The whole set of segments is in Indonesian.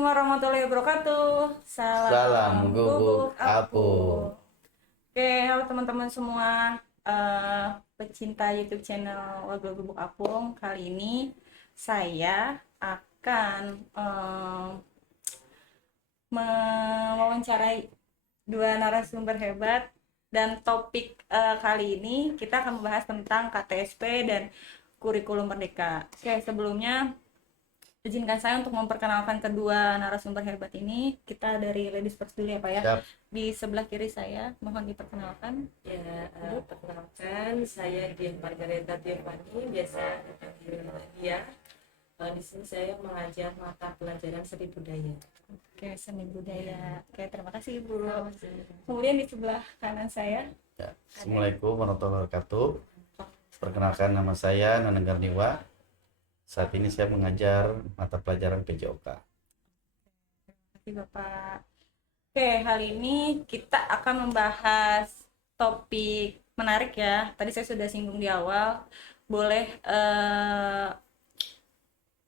Assalamualaikum warahmatullahi wabarakatuh. Salam Salam guguk gubuk apu. apu. Oke, halo teman-teman semua, pecinta YouTube channel Warga Gubuk Apung. Kali ini saya akan mewawancarai dua narasumber hebat, dan topik kali ini kita akan membahas tentang KTSP dan kurikulum merdeka. Oke, sebelumnya izinkan saya untuk memperkenalkan kedua narasumber hebat ini. Kita dari ladies first dulu ya Pak ya. Siap. Di sebelah kiri saya, mohon diperkenalkan. Ya, perkenalkan saya Dian Margareta Tiffany, biasa dipanggil Dia. Di sini saya mengajar mata pelajaran seni budaya. Oke, seni budaya. Oke, terima kasih Ibu. Kemudian di sebelah kanan saya. Ya. Assalamualaikum warahmatullahi wabarakatuh. Perkenalkan, nama saya Nanang Garniwa. Saat ini saya mengajar mata pelajaran PJOK. Terima kasih Bapak. Oke, hari ini kita akan membahas topik menarik ya. Tadi saya sudah singgung di awal. Boleh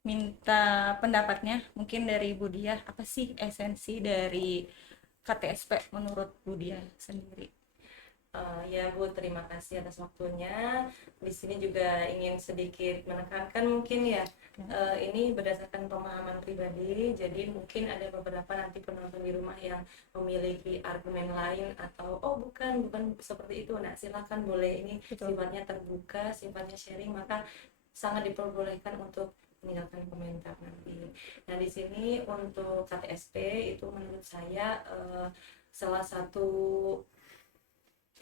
minta pendapatnya mungkin dari Bu Diah, apa sih esensi dari KTSP menurut Bu Diah sendiri? Ya Bu, terima kasih atas waktunya. Di sini juga ingin sedikit menekankan mungkin ya, ini berdasarkan pemahaman pribadi. Jadi mungkin ada beberapa nanti penonton di rumah yang memiliki argumen lain atau bukan seperti itu. Nah, silakan, boleh, ini sifatnya terbuka, sifatnya sharing, maka sangat diperbolehkan untuk meninggalkan komentar nanti. Nah, di sini untuk KTSP itu menurut saya salah satu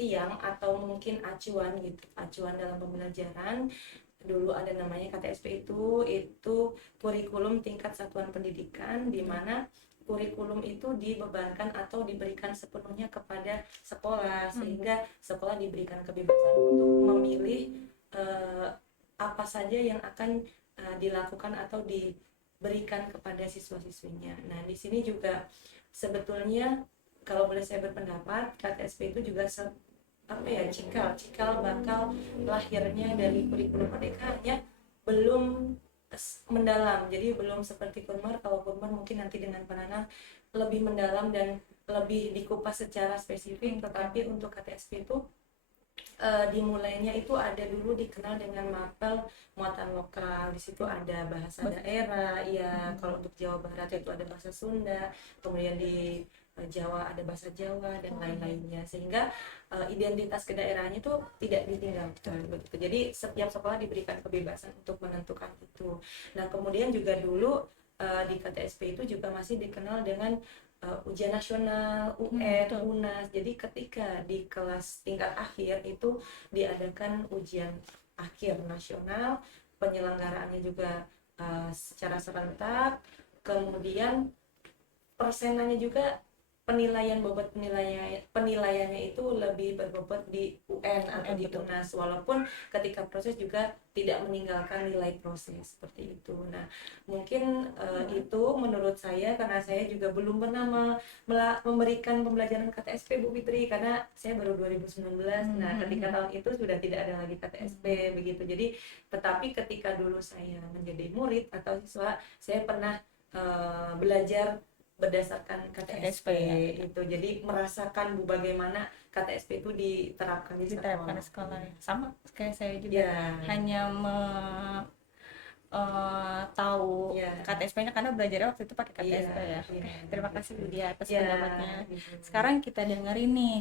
tiang atau mungkin acuan gitu, acuan dalam pembelajaran. Dulu ada namanya KTSP, itu kurikulum tingkat satuan pendidikan, di mana kurikulum itu dibebankan atau diberikan sepenuhnya kepada sekolah, sehingga sekolah diberikan kebebasan untuk memilih apa saja yang akan dilakukan atau diberikan kepada siswa-siswinya. Nah, di sini juga sebetulnya kalau boleh saya berpendapat, KTSP itu juga cikal bakal lahirnya dari kurikulum merdeka, hanya belum mendalam. Jadi belum seperti Kurmer. Kalau Kurmer mungkin nanti dengan Pananang lebih mendalam dan lebih dikupas secara spesifik, tetapi untuk KTSP itu dimulainya itu ada dulu dikenal dengan mapel muatan lokal. Di situ ada bahasa daerah, ya kalau untuk Jawa Barat itu ada bahasa Sunda, kemudian di Jawa ada bahasa Jawa dan lain-lainnya, sehingga identitas kedaerahannya itu tidak ditinggalkan begitu. Jadi setiap sekolah diberikan kebebasan untuk menentukan itu. Nah, kemudian juga dulu di KTSP itu juga masih dikenal dengan ujian nasional, UN, UNAS. Jadi ketika di kelas tingkat akhir itu diadakan ujian akhir nasional, penyelenggaraannya juga secara serentak, kemudian persenannya juga penilaiannya itu lebih berbobot di UN atau di UNAS, walaupun ketika proses juga tidak meninggalkan nilai proses seperti itu. Nah, mungkin itu menurut saya, karena saya juga belum pernah memberikan pembelajaran KTSP Bu Fitri, karena saya baru 2019. Nah, ketika tahun itu sudah tidak ada lagi KTSP begitu. Jadi tetapi ketika dulu saya menjadi murid atau siswa, saya pernah belajar berdasarkan KTSP itu. Jadi merasakan Bu bagaimana KTSP itu diterapkan di sekolah. Sama kayak saya juga, hanya tahu KTSP-nya karena belajarnya waktu itu pakai KTSP ya. Terima kasih Bu Dia atas pendapatnya. Sekarang kita dengerin nih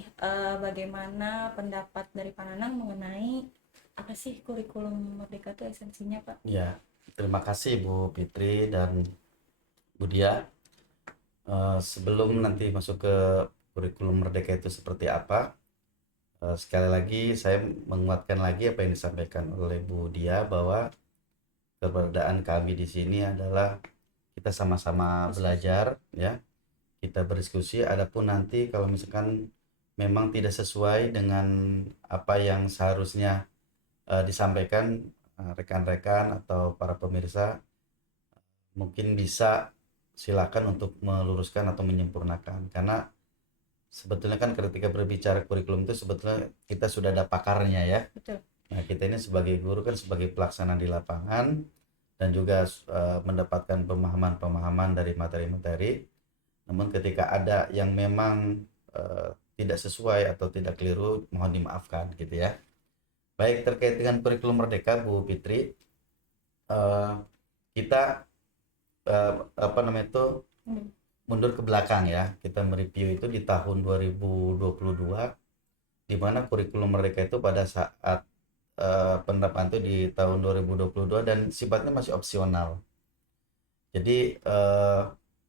bagaimana pendapat dari Pananang mengenai apa sih kurikulum merdeka itu esensinya, Pak? Ya, terima kasih Bu Fitri dan Bu Dia. Sebelum nanti masuk ke kurikulum merdeka itu seperti apa, sekali lagi saya menguatkan lagi apa yang disampaikan oleh Bu Dia, bahwa keberadaan kami di sini adalah kita sama-sama belajar ya, kita berdiskusi. Adapun nanti kalau misalkan memang tidak sesuai dengan apa yang seharusnya disampaikan rekan-rekan atau para pemirsa, mungkin bisa silakan untuk meluruskan atau menyempurnakan, karena sebetulnya kan ketika berbicara kurikulum itu sebetulnya kita sudah ada pakarnya ya. Betul. Nah, kita ini sebagai guru kan sebagai pelaksana di lapangan, dan juga mendapatkan pemahaman-pemahaman dari materi-materi. Namun ketika ada yang memang tidak sesuai atau tidak keliru, mohon dimaafkan gitu ya. Baik, terkait dengan kurikulum Merdeka Bu Fitri, eh, kita apa namanya itu mundur ke belakang ya. Kita mereview itu di tahun 2022, di mana kurikulum Merdeka itu pada saat penerapan itu di tahun 2022 dan sifatnya masih opsional. Jadi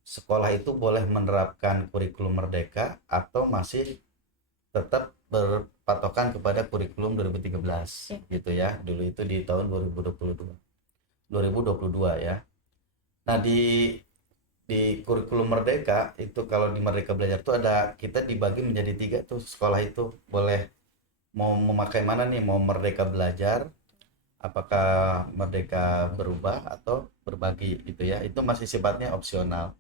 sekolah itu boleh menerapkan kurikulum Merdeka atau masih tetap berpatokan kepada kurikulum 2013 gitu ya. Dulu itu di tahun 2022 ya. Nah, di kurikulum Merdeka itu, kalau di Merdeka Belajar itu ada, kita dibagi menjadi 3 tuh. Sekolah itu boleh mau memakai mana nih, mau Merdeka Belajar, apakah Merdeka Berubah atau Berbagi gitu ya. Itu masih sifatnya opsional.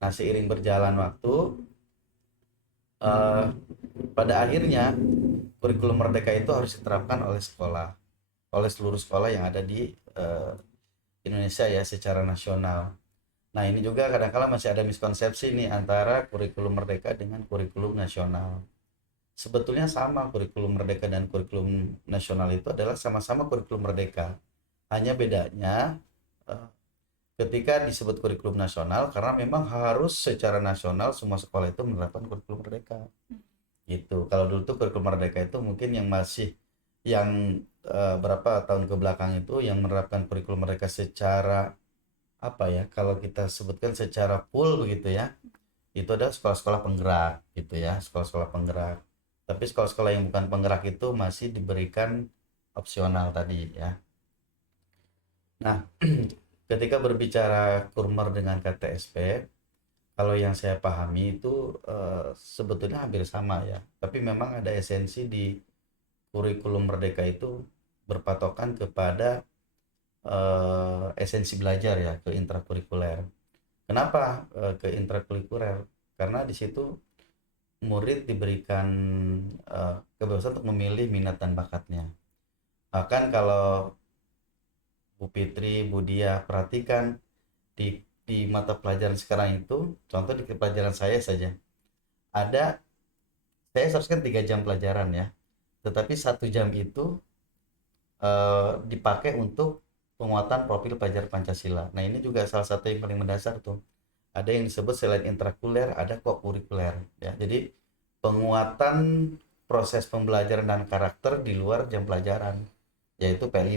Nah, seiring berjalan waktu, pada akhirnya kurikulum Merdeka itu harus diterapkan oleh sekolah, oleh seluruh sekolah yang ada di Indonesia ya, secara nasional. Nah, ini juga kadang-kala masih ada miskonsepsi nih antara kurikulum Merdeka dengan kurikulum nasional. Sebetulnya sama, kurikulum Merdeka dan kurikulum nasional itu adalah sama-sama kurikulum Merdeka. Hanya bedanya ketika disebut kurikulum nasional karena memang harus secara nasional semua sekolah itu menerapkan kurikulum Merdeka. Gitu. Kalau dulu tuh kurikulum Merdeka itu mungkin yang masih yang berapa tahun ke belakang itu yang menerapkan kurikulum Merdeka secara apa ya, kalau kita sebutkan secara full begitu ya, itu ada sekolah-sekolah penggerak gitu ya, sekolah-sekolah penggerak. Tapi sekolah-sekolah yang bukan penggerak itu masih diberikan opsional tadi ya. Nah, ketika berbicara kurmer dengan KTSP, kalau yang saya pahami itu sebetulnya hampir sama ya, tapi memang ada esensi di kurikulum Merdeka itu berpatokan kepada esensi belajar ya, ke intrakurikuler. Kenapa ke intrakurikuler? Karena di situ murid diberikan kebebasan untuk memilih minat dan bakatnya. Bahkan kalau Bu Fitri, Bu Dia perhatikan di mata pelajaran sekarang itu, contoh di pelajaran saya saja, ada, saya seharusnya 3 jam pelajaran ya, tetapi 1 jam itu dipakai untuk penguatan profil pelajar Pancasila. Nah, ini juga salah satu yang paling mendasar tuh. Ada yang disebut selain intrakurikuler, ada kokurikuler ya. Jadi penguatan proses pembelajaran dan karakter di luar jam pelajaran, yaitu P5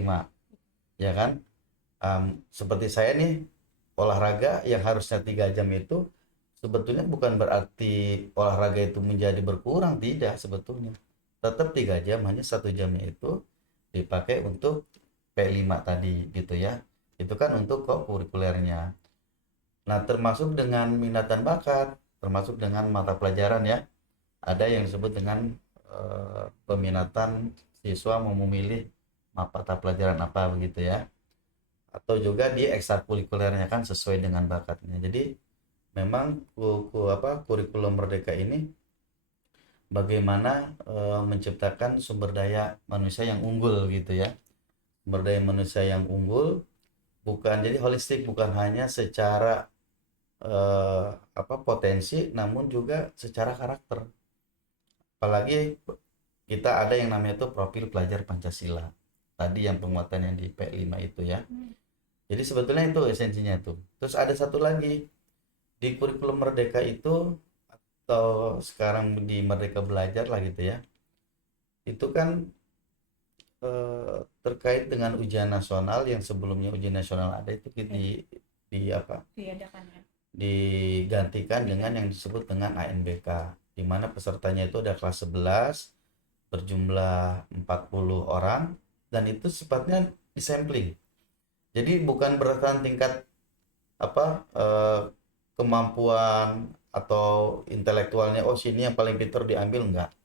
ya kan. Seperti saya nih, olahraga yang harusnya 3 jam itu sebetulnya bukan berarti olahraga itu menjadi berkurang, tidak sebetulnya. Tetap 3 jam, hanya 1 jamnya itu dipakai untuk P5 tadi gitu ya. Itu kan untuk kokurikulernya. Nah, termasuk dengan minat dan bakat, termasuk dengan mata pelajaran ya. Ada yang disebut dengan peminatan siswa mau memilih mata pelajaran apa begitu ya. Atau juga di ekstrakurikulernya kan sesuai dengan bakatnya. Jadi memang kurikulum Merdeka ini bagaimana menciptakan sumber daya manusia yang unggul gitu ya. Sumber daya manusia yang unggul, bukan jadi holistik, bukan hanya secara potensi, namun juga secara karakter. Apalagi kita ada yang namanya itu profil pelajar Pancasila tadi, yang penguatan yang di P5 itu ya. Jadi sebetulnya itu esensinya itu. Terus ada satu lagi di kurikulum Merdeka itu, atau sekarang di Merdeka Belajar lah gitu ya, itu kan terkait dengan ujian nasional yang sebelumnya ujian nasional ada itu di apa? Diadakannya. Digantikan dengan yang disebut dengan ANBK, di mana pesertanya itu ada kelas 11 berjumlah 40 orang, dan itu sifatnya disampling. Jadi bukan berdasarkan tingkat kemampuan atau intelektualnya, oh sini yang paling pintar diambil, enggak.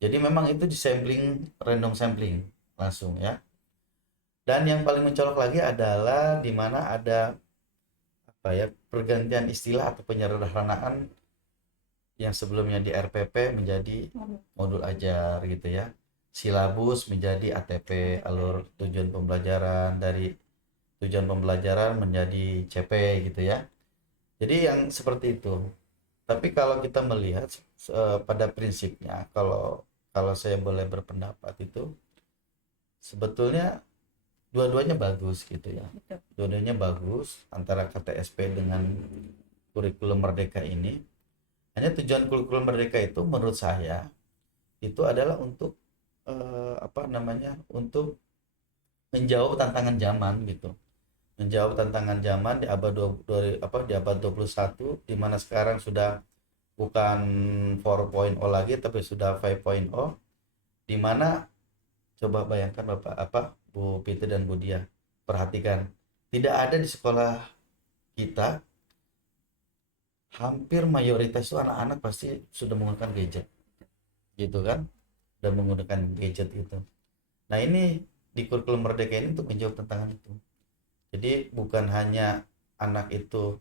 Jadi memang itu disampling, random sampling langsung ya. Dan yang paling mencolok lagi adalah di mana ada pergantian istilah atau penyederhanaan yang sebelumnya di RPP menjadi modul ajar gitu ya. Silabus menjadi ATP, alur tujuan pembelajaran, dari tujuan pembelajaran menjadi CP gitu ya. Jadi yang seperti itu. Tapi kalau kita melihat pada prinsipnya, kalau kalau saya boleh berpendapat itu sebetulnya dua-duanya bagus gitu ya. Betul. Dua-duanya bagus antara KTSP dengan kurikulum Merdeka ini. Hanya tujuan kurikulum Merdeka itu menurut saya itu adalah untuk apa namanya? Untuk menjawab tantangan zaman gitu. Menjawab tantangan zaman di abad di abad 21 di mana sekarang sudah bukan 4.0 lagi tapi sudah 5.0, di mana coba bayangkan Bapak Bu Piti dan Bu Dia, perhatikan, tidak ada di sekolah kita, hampir mayoritas itu anak-anak pasti sudah menggunakan gadget gitu kan, dan menggunakan gadget gitu. Nah ini di kurikulum Merdeka ini untuk menjawab tantangan itu. Jadi bukan hanya anak itu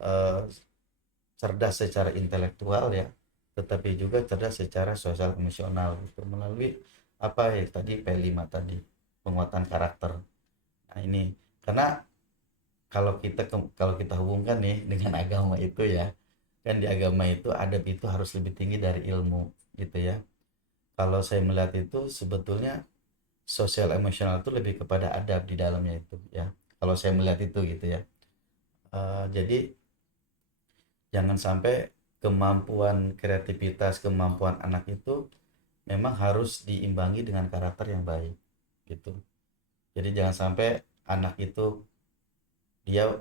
eh, cerdas secara intelektual ya, tetapi juga cerdas secara sosial emosional gitu, melalui apa ya tadi P5 tadi, penguatan karakter. Nah ini karena kalau kita hubungkan nih dengan agama itu ya, kan di agama itu adab itu harus lebih tinggi dari ilmu gitu ya. Kalau saya melihat itu sebetulnya sosial emosional itu lebih kepada adab di dalamnya itu ya. Kalau saya melihat itu gitu ya. Jadi jangan sampai kemampuan kreativitas, kemampuan anak itu memang harus diimbangi dengan karakter yang baik gitu. Jadi jangan sampai anak itu dia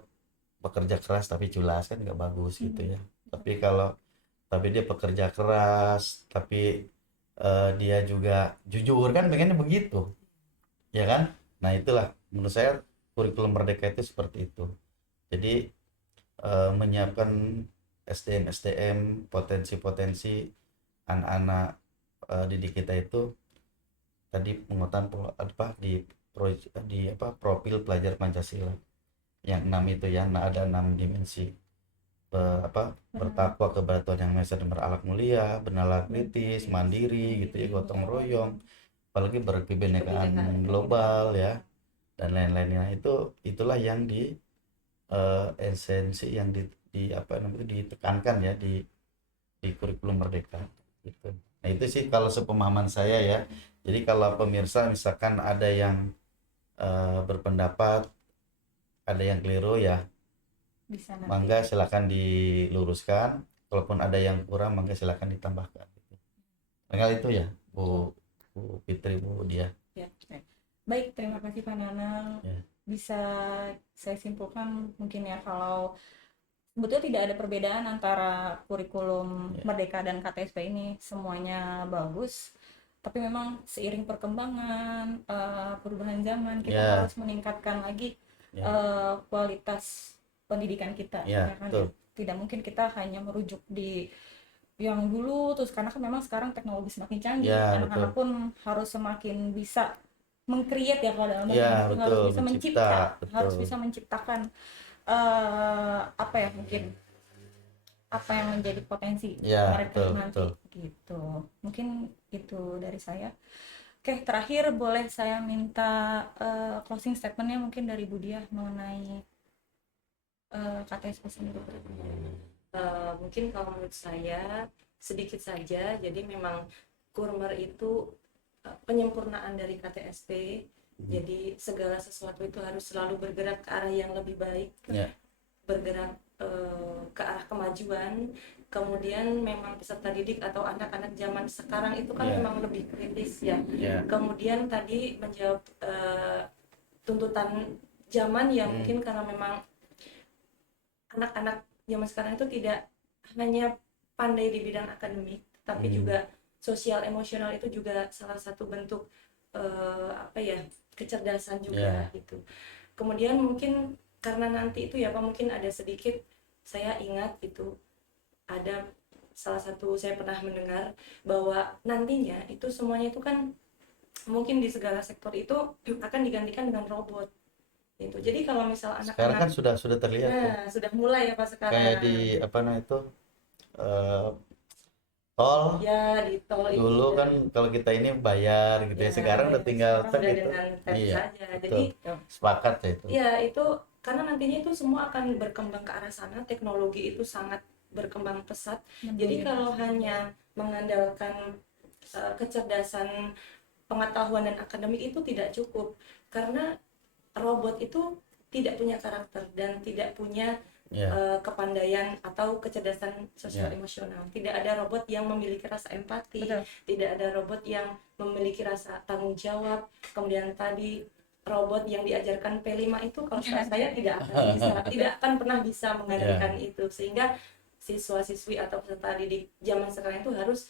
bekerja keras tapi culas, kan nggak bagus gitu ya. Tapi tapi dia pekerja keras tapi dia juga jujur, kan pengennya begitu ya kan. Nah itulah menurut saya kurikulum Merdeka itu seperti itu. Jadi menyiapkan SDM potensi-potensi anak-anak didik kita itu tadi penguatan apa di apa profil pelajar Pancasila yang 6 itu ya. Nah ada 6 dimensi, apa bertakwa kepada Tuhan yang Maha Esa dan berakhlak mulia, bernalar kritis, mandiri gitu ya, gotong royong, apalagi berkebinekaan global ya, dan lain-lainnya. Itulah yang esensi yang di apa namanya ditekankan ya di kurikulum Merdeka gitu. Nah itu sih kalau sepemahaman saya ya. Jadi kalau pemirsa misalkan ada yang berpendapat ada yang keliru ya, Bisa nanti. mangga silakan diluruskan. Kalaupun ada yang kurang mangga silakan ditambahkan gitu. Tinggal itu ya Bu Fitri, Bu Dia. Ya, baik, terima kasih Pak Nanang. Ya. Bisa saya simpulkan mungkin ya, kalau sebetulnya tidak ada perbedaan antara kurikulum Merdeka dan KTSP ini, semuanya bagus. Tapi memang seiring perkembangan, perubahan zaman, kita harus meningkatkan lagi kualitas pendidikan kita. Ya, kan? betul. Tidak mungkin kita hanya merujuk di yang dulu terus, karena kan memang sekarang teknologi semakin canggih, anak-anak pun harus semakin bisa meng-create ya, kalau dalam bahasa Inggris harus bisa mencipta, harus bisa menciptakan apa ya, mungkin apa yang menjadi potensi mereka nanti gitu. Mungkin itu dari saya. Oke, terakhir boleh saya minta closing statementnya mungkin dari Bu Dia mengenai KTSP sendiri. Mungkin kalau menurut saya sedikit saja. Jadi memang Kurmer itu penyempurnaan dari KTSP. Jadi segala sesuatu itu harus selalu bergerak ke arah yang lebih baik, bergerak ke arah kemajuan. Kemudian memang peserta didik atau anak-anak zaman sekarang itu kan memang lebih kritis ya. Kemudian tadi menjawab tuntutan zaman yang mungkin karena memang anak-anak zaman sekarang itu tidak hanya pandai di bidang akademik, tapi juga sosial emosional itu juga salah satu bentuk apa ya, kecerdasan juga gitu. Kemudian mungkin karena nanti itu ya Pak, mungkin ada sedikit saya ingat itu ada salah satu, saya pernah mendengar bahwa nantinya itu semuanya itu kan mungkin di segala sektor itu akan digantikan dengan robot gitu. Jadi kalau misal anak-anak sekarang kan sudah terlihat sudah mulai ya Pak sekarang. Kayak di apa namanya itu tol. Ya di tol itu Dulu sudah, kan kalau kita ini bayar gitu ya, ya, sekarang udah tinggal sekarang tek sudah gitu. dengan tap Iya, saja. betul. Jadi Sepakat ya itu. ya itu karena nantinya itu semua akan berkembang ke arah sana, teknologi itu sangat berkembang pesat. Jadi kalau hanya mengandalkan kecerdasan pengetahuan dan akademik itu tidak cukup, karena robot itu tidak punya karakter dan tidak punya Ya, kepandaian atau kecerdasan sosial ya, emosional. Tidak ada robot yang memiliki rasa empati, Betul. tidak ada robot yang memiliki rasa tanggung jawab. Kemudian tadi robot yang diajarkan P5 itu kalau saya tidak akan bisa, tidak akan pernah bisa menggantikan itu, sehingga siswa-siswi atau peserta didik zaman sekarang itu harus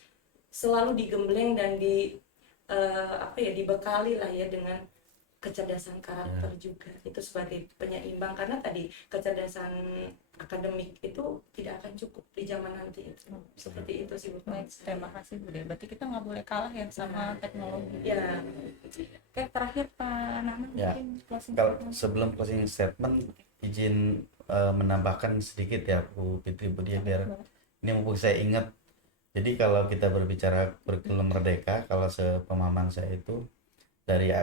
selalu digembleng dan dibekali lah ya dengan kecerdasan karakter juga, itu sebagai penyeimbang, karena tadi kecerdasan akademik itu tidak akan cukup di zaman nanti itu. Seperti itu sih Bu. Baik, terima kasih Bu Dea. Berarti kita nggak boleh kalah ya sama teknologi. Ya, Oke, terakhir Pak Nana ya. mungkin closing Kalau statement. sebelum closing statement, izin menambahkan sedikit ya Bu Fitri Budia, biar ini mumpung saya ingat. Jadi kalau kita berbicara kurikulum merdeka, kalau sepemahaman saya itu dari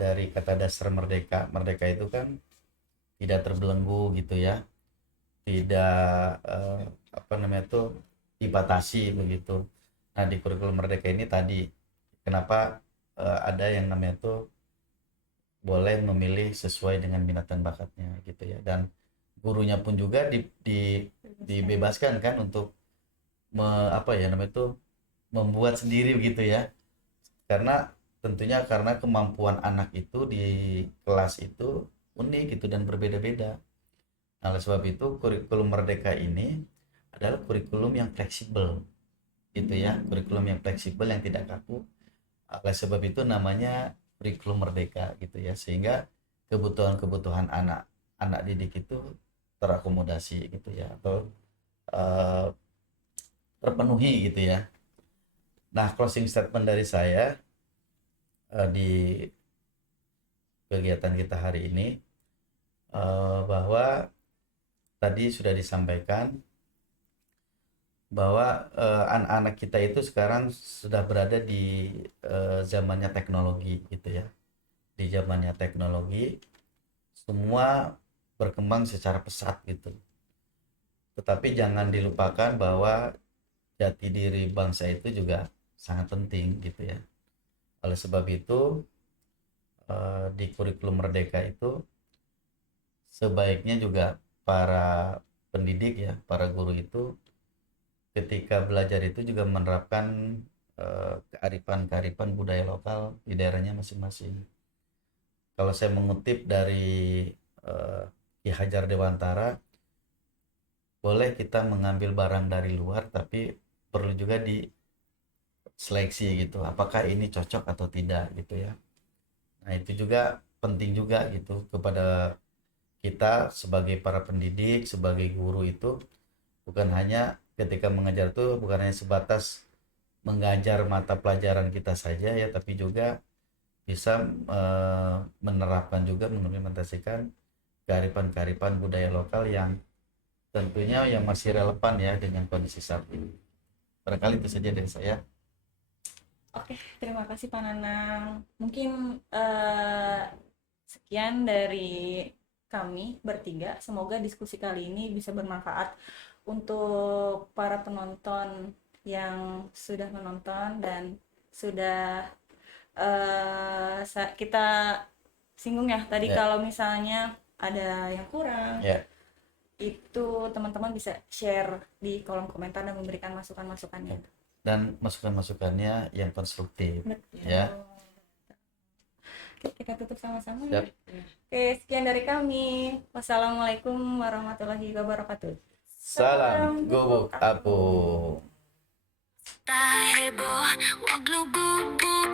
dari kata dasar merdeka. Merdeka itu kan tidak terbelenggu gitu ya, tidak apa namanya itu dibatasi begitu. Nah, di kurikulum merdeka ini tadi kenapa ada yang namanya itu boleh memilih sesuai dengan minat dan bakatnya gitu ya, dan gurunya pun juga dibebaskan kan untuk apa ya namanya itu membuat sendiri begitu ya, karena tentunya karena kemampuan anak itu di kelas itu unik gitu dan berbeda-beda. Nah, oleh sebab itu kurikulum merdeka ini adalah kurikulum yang fleksibel gitu ya, kurikulum yang fleksibel yang tidak kaku. Oleh sebab itu namanya kurikulum merdeka gitu ya, sehingga kebutuhan-kebutuhan anak didik itu terakomodasi gitu ya, atau eh, terpenuhi gitu ya. Nah, closing statement dari saya di kegiatan kita hari ini bahwa tadi sudah disampaikan bahwa anak-anak kita itu sekarang sudah berada di zamannya teknologi gitu ya. Di zamannya teknologi semua berkembang secara pesat gitu. Tetapi jangan dilupakan bahwa jati diri bangsa itu juga sangat penting gitu ya. Oleh sebab itu di kurikulum merdeka itu sebaiknya juga para pendidik ya, para guru itu ketika belajar itu juga menerapkan kearifan-kearifan budaya lokal di daerahnya masing-masing. Kalau saya mengutip dari Ki Hajar Dewantara, boleh kita mengambil barang dari luar, tapi perlu juga diseleksi gitu, apakah ini cocok atau tidak gitu ya. Nah, itu juga penting juga gitu kepada kita sebagai para pendidik, sebagai guru itu, bukan hanya ketika mengajar tuh bukan hanya sebatas mengajar mata pelajaran kita saja ya, tapi juga bisa menerapkan juga, mengimplementasikan kearifan-kearifan budaya lokal yang tentunya yang masih relevan ya dengan kondisi saat ini. Barangkali itu saja dari saya. Oke, terima kasih Pak Nanang. Mungkin sekian dari kami bertiga. Semoga diskusi kali ini bisa bermanfaat untuk para penonton yang sudah menonton dan sudah kita singgung ya tadi, Ya. kalau misalnya ada yang kurang, Ya, itu teman-teman bisa share di kolom komentar dan memberikan masukan-masukannya. dan masukan-masukannya yang konstruktif. Betul. Ya. Oke, kita tutup sama-sama Siap. ya. Oke, sekian dari kami. Wassalamualaikum warahmatullahi wabarakatuh. Salam gubuk apung. Tak heboh, waglububub